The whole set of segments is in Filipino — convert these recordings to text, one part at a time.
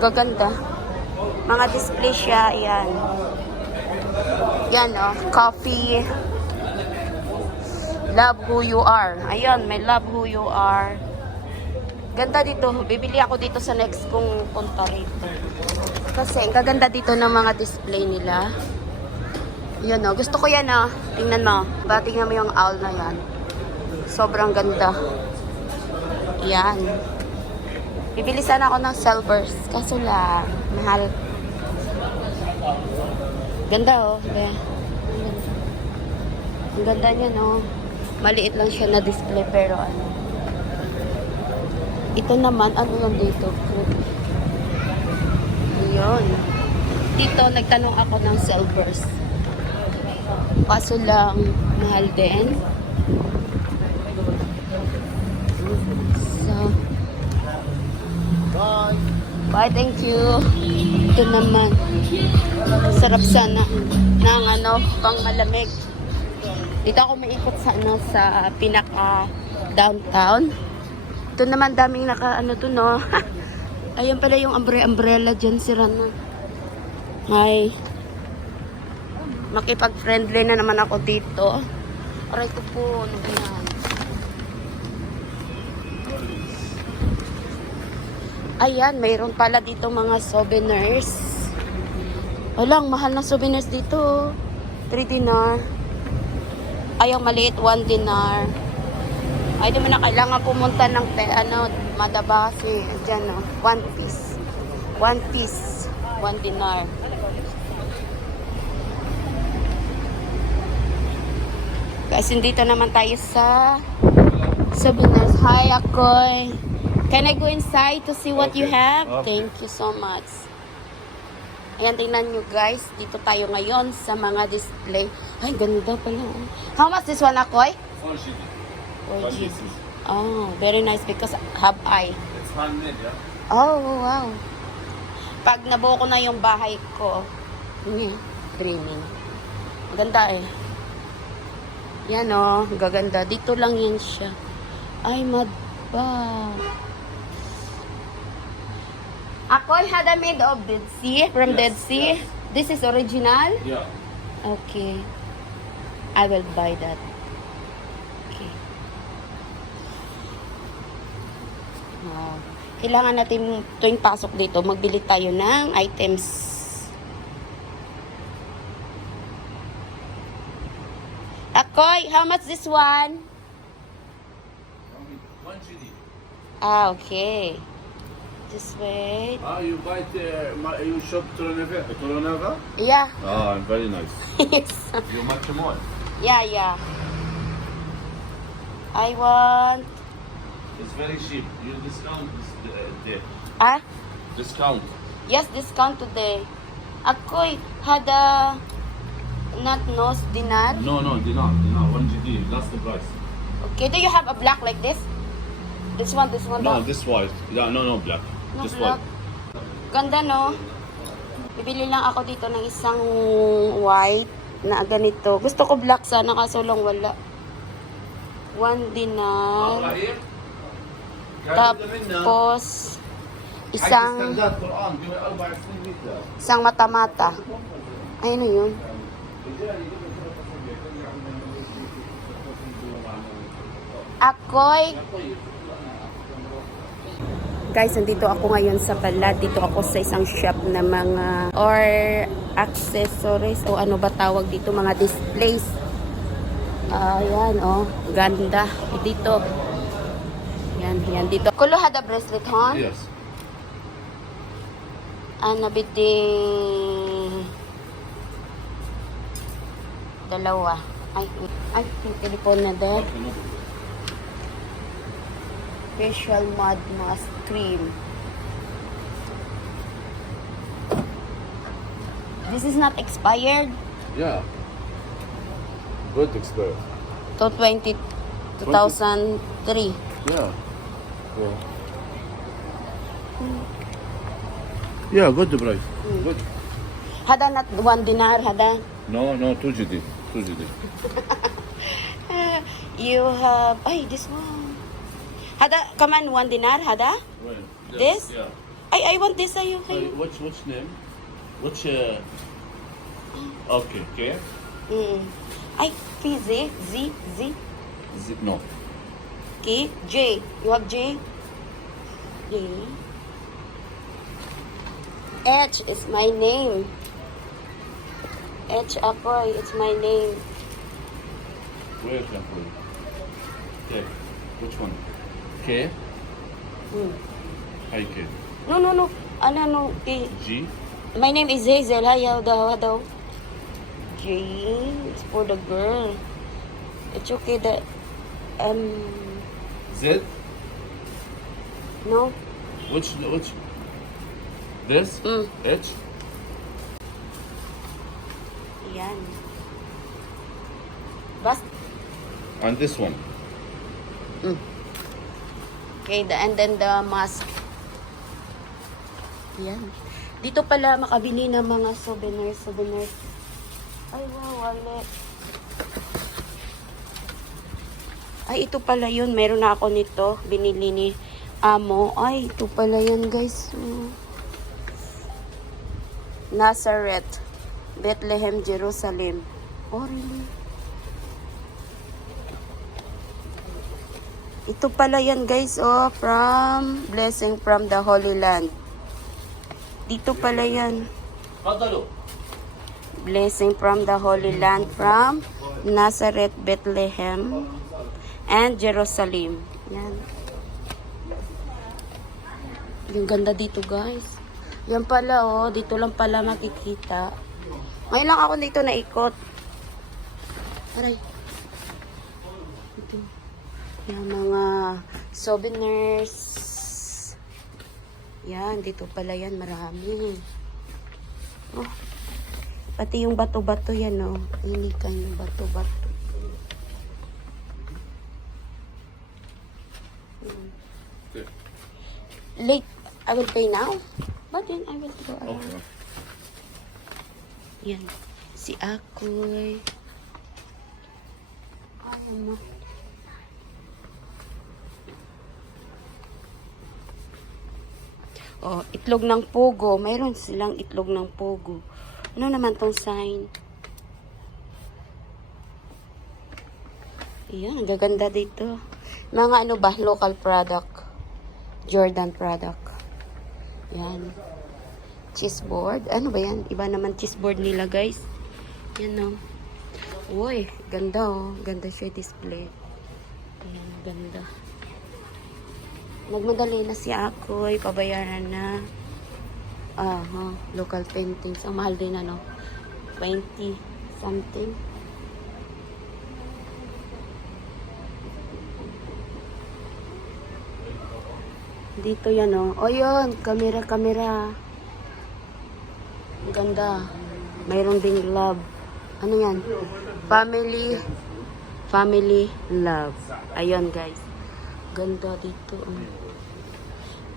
Gaganda. Mga display siya. Ayan. Yan, oh. Coffee. Love who you are. Ayan, may love who you are. Ganda dito. Bibili ako dito sa next kong punta rito. Kasi, ang gaganda dito ng mga display nila. Yan, oh. Gusto ko yan, oh. Tingnan mo. Tingnan mo yung owl na yan. Sobrang ganda. Yan. Bibili sana ako ng Silvers. Kaso lang, mahal. Ganda, oh. Ang ganda niya, no? Maliit lang siya na display, pero ano. Ito naman, ano yung dito? Ayun. Dito, nagtanong ako ng Silvers. Kaso lang, mahal din. So, bye, thank you. Ito naman. Sarap sana ng ano, pang malamig. Dito ako maikot sa ano, sa pinaka downtown. Ito naman daming naka ano to, no. Ayun pala yung umbrella dyan, sira na. Hi. Makipag-friendly na naman ako dito. Aray ko po, ano ba yan? Ayan, mayroon pala dito mga souvenirs. Walang, mahal na souvenirs dito. 3 dinar. Ayaw maliit, 1 dinar. Ay, di mo na kailangan pumunta ng Madabasi. Diyan, no? 1 piece. 1 piece. 1 dinar. Guys, dito naman tayo sa souvenirs. Hi, Akoy. Can I go inside to see what you have? Okay. Thank you so much. Ayan, tingnan nyo guys. Dito tayo ngayon sa mga display. Ay, ganda pala. How much this one, Akoy? 4 GB. Oh, very nice because have I. It's handmade, yeah? Oh, wow. Pag nabuo ko na yung bahay ko, dreaming. Ganda eh. Yan oh, gaganda. Dito lang yan siya. Ay, madba. Akoy had a made of Dead Sea, from Dead Sea. Yes. This is original? Yeah. Okay. I will buy that. Okay. Wow. Kailangan natin tuwing pasok dito, magbili tayo ng items. Akoy, how much this one? 1 GD. Ah, okay. Just wait. You buy it, you shop Toronava? Yeah. Ah, very nice. Yes. You much more. Yeah, yeah. I want... It's very cheap. You discount this day. Ah? Discount. Yes, discount today. Akoy, hada... Not nose dinar. No, dinar. 1 GD. That's the price. Okay, do you have a black like this? This one. No, this white. Yeah, no, black. No, Just black. white. Ganda, no? Bibili lang ako dito ng isang white na ganito. Gusto ko black sana, kaso lang wala. 1 dinar. Tapos, isang mata-mata. Ay, ano yun? Akoy. Guys, nandito ako ngayon sa Balad. Dito ako sa isang shop na mga or accessories o ano ba tawag dito, mga displays. Ayan, oh. Ganda. Dito. Yan, dito. Kulo hada bracelet, hon? Yes. Ano, biting... Dalawa. Ay, yung telephone na din. Facial mud mask cream. This is not expired. Yeah. Good expired. To 2003. Yeah. Yeah, good price. Good. Hada not 1 dinar, hada. No, 2 GD. 2 GD. You have, ay, this one. Hada, come on, 1 dinar, hada? Right. This? Yeah. I want this sa'yo. Sorry, which name? Which okay, K? Mm. Ay, P, Z, Z, Z, No. K, J. You have J? J. H is my name. H Akoy, it's my name. Where is that for you? K. Which one? K? Hmm. Hi, K. No. Ano, K. G? My name is Hazel. Hi, how daw? J is for the girl. It's okay that, Z? no? Which? This? Mm. H? Yan. Basta. And this one? Okay, and then the mask. Yan. Dito pala makabili ng mga souvenirs. Ay, wow, wale. Ay, ito pala yun. Meron na ako nito. Binili ni Amo. Ay, ito pala yan, guys. Nazareth, Bethlehem, Jerusalem. Oh, really? Ito pala yan, guys. Oh, from blessing from the Holy Land. Dito pala yan. Blessing from the Holy Land from Nazareth, Bethlehem, and Jerusalem. Yan. Yung ganda dito, guys. Yan pala, oh. Dito lang pala makikita. Ngayon lang ako dito naikot. Aray. Ito. Yung mga souvenirs. Yan, dito pala yan. Marami. Oh. Pati yung bato-bato yan, oh. Inikan yung bato-bato. Good. Late. I will pay now. But then I will go around. Okay. Yan. Si Akoy. Ay, ano. Oh, itlog ng pugo. Mayroon silang itlog ng pugo. Ano naman tong sign? Ayan, ang gaganda dito. Mga ano ba? Local product. Jordan product. Yan. Chessboard. Ano ba yan? Iba naman chessboard nila, guys. Yan, no. Uy, ganda, oh. Ganda siya display. Ayan, ganda. Nagmadali na si Akoy. Pabayaran na. Local paintings. Ang mahal din, ano. 20 something. Dito yan, oh. O, yun. Kamera. Ang ganda. Mayroon ding love. Ano yan? Family love. Ayun, guys. Ganda dito. Oh.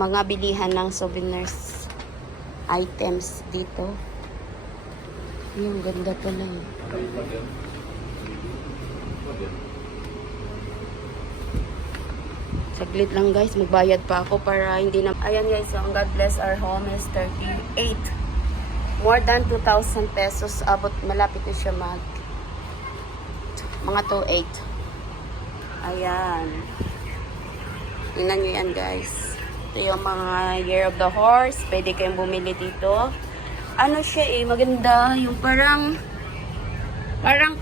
Mga bilihan ng souvenirs. Items dito. Yung ganda pala, eh. Saglit lang, guys, magbayad pa ako para hindi na... Ayan, guys, so ang God bless our home is 38. More than 2,000 pesos. Abot, malapit na siya mga 2,800. Ayan. Tingnan nyo yan, guys. Ito yung mga Year of the Horse. Pwede kayong bumili dito. Ano siya, eh, maganda. Yung parang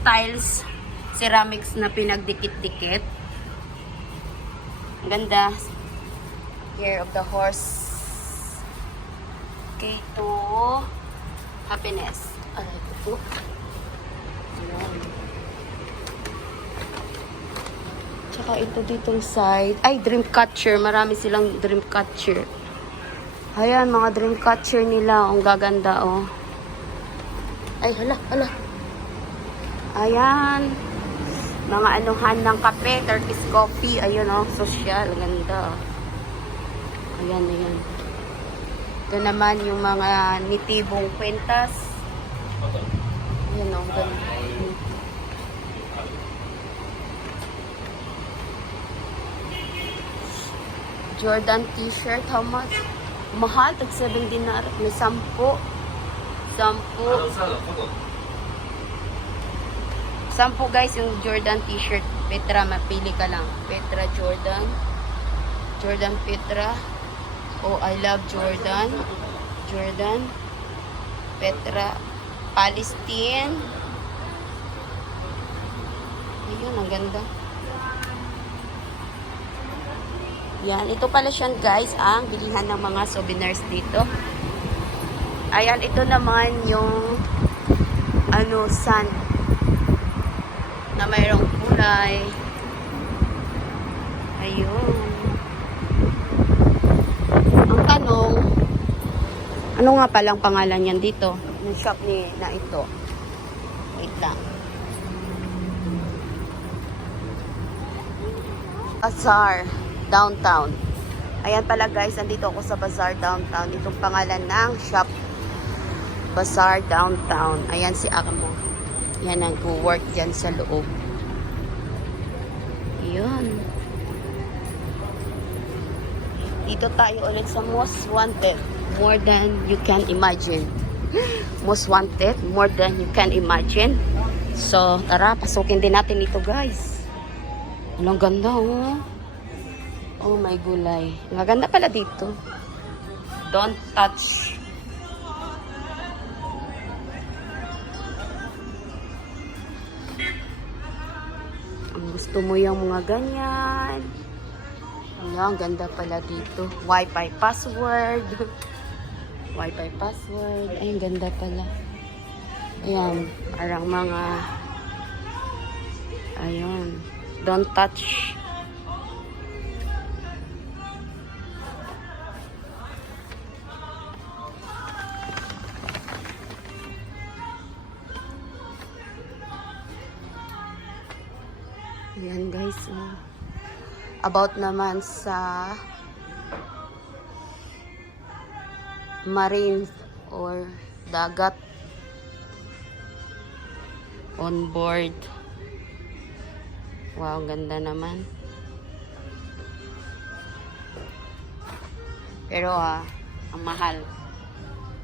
tiles. Ceramics na pinagdikit-dikit. Ganda. Year of the Horse. Okay, to happiness. Aray ko po. Ayan. Tsaka ito ditong side. Ay, Dreamcatcher. Marami silang Dreamcatcher. Ayan, mga Dreamcatcher nila. Ang gaganda, oh. Ay, hala. Ayan. Mga anuhan ng kape, Turkish coffee. Ayun, oh, social. Ganda. Ayan. Ito naman yung mga nitibong kwentas. Ayan, oh, ganda. Jordan t-shirt, how much? Mahal, tag 7 dinar. May 10. 10. 10 guys yung Jordan t-shirt. Petra, mapili ka lang. Petra Jordan. Jordan Petra. Oh, I love Jordan. Jordan. Petra. Palestine. Ayun, ang ganda. Yan, ito pala siya guys, ang bilihan ng mga souvenirs dito. Ayan, ito naman yung sand na mayroong kulay. Ayun. Ang tanong, ano nga palang pangalan yan dito? Yung shop na ito. Wait lang. Bazaar Downtown. Ayan pala guys, andito ako sa Bazaar Downtown. Itong pangalan ng shop, Bazaar Downtown. Ayan si Akamo. Yan ang work dyan sa loob. Ayan. Dito tayo ulit sa Most Wanted. More than you can imagine. Most Wanted, more than you can imagine. So, tara, pasukin din natin ito guys. Ang ganda oh. Oh my gulay. Ang ganda pala dito. Don't touch. Ang gusto mo yung mga ganyan. Ang ganda pala dito. Wi-Fi password. Wi-Fi password. Ay, ang ganda pala. Ayan. Parang mga ayun. Don't touch. Ayan guys. About naman sa marine or dagat on board. Wow, ganda naman. Pero ang mahal.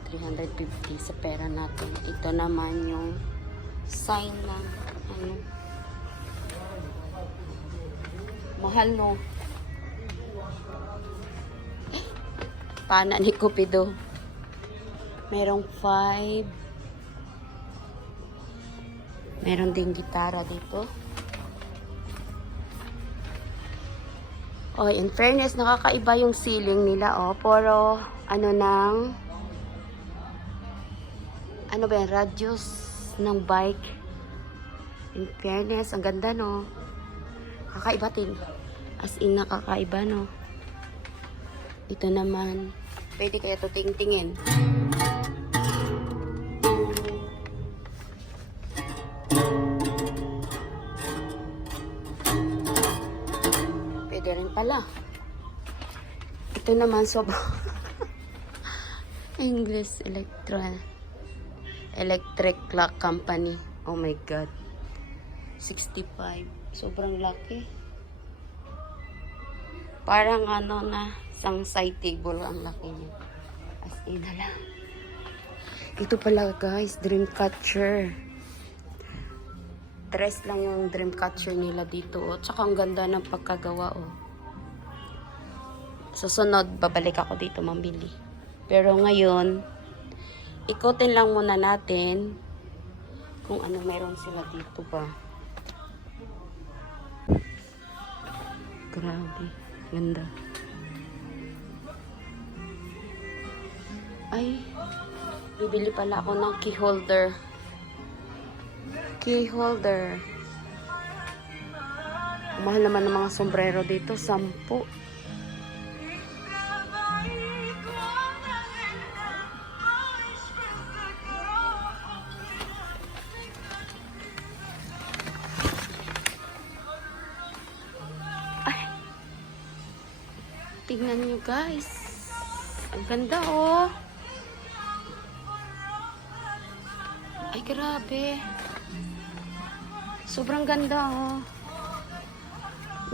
350 sa pera natin. Ito naman yung sign ng mahal no. Pana ni Cupido. Merong 5. Meron ding gitara dito. Oh, in fairness, nakakaiba yung ceiling nila, oh. Puro, ano ba yan, radius ng bike. In fairness, ang ganda, no? Kakaiba din. As in, nakakaiba, no? Ito naman, pwede kaya ito tingtingin. Pwede rin pala. Ito naman, English Electric Clock Company. Oh my God. 65. Sobrang laki. Parang isang side table ang laki niya. As in na lang. Ito pala guys, Dreamcatcher. Dress lang yung Dreamcatcher nila dito. Oh. Tsaka ang ganda ng pagkagawa. Oh. Susunod, babalik ako dito mamili. Pero ngayon, ikutin lang muna natin kung ano meron sila dito ba. Grabe. Ganda. Ay, bibili pala ako ng key holder. Key holder. Mahal naman ng mga sombrero dito. 10. Tingnan nyo guys. Ang ganda oh. Ay grabe. Sobrang ganda oh.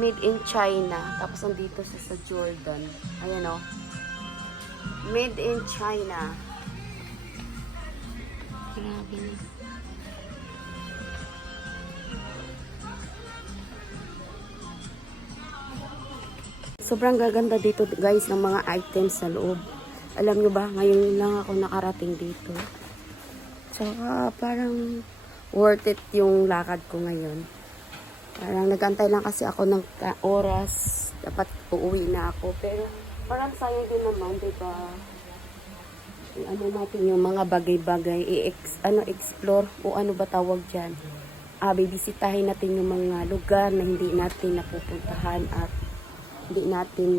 Made in China. Tapos nandito sa Jordan. Ayan oh. Made in China. Grabe. Sobrang gaganda dito guys ng mga items sa loob. Alam nyo ba, ngayon lang ako nakarating dito. Tsaka parang worth it yung lakad ko ngayon. Parang nagantay lang kasi ako ng oras. Dapat uuwi na ako. Pero parang sayang din naman, diba? Ano natin yung mga bagay-bagay, explore o ano ba tawag dyan. Bibisitahin natin yung mga lugar na hindi natin napupuntahan at hindi natin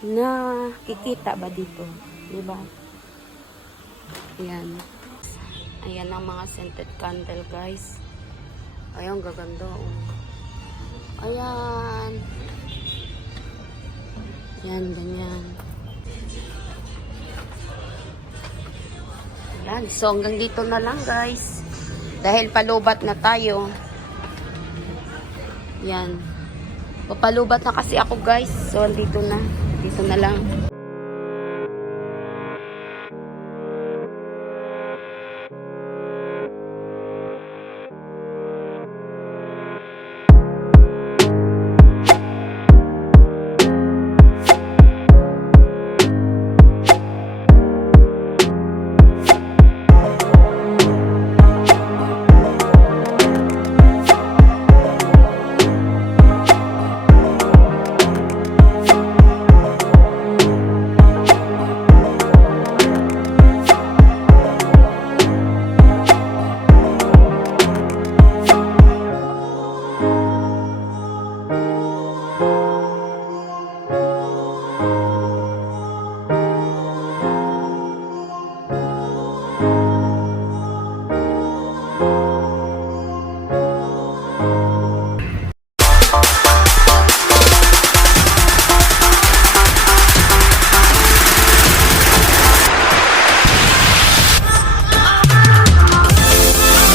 nakikita ba dito, diba? Ayan. Ayan ang mga scented candle, guys. Ayan, gaganda, oh. Ayan. Ayan, ganyan. Ayan, so hanggang dito na lang, guys. Dahil palubat na tayo. Ayan. Papalubat na kasi ako, guys. So, dito na lang.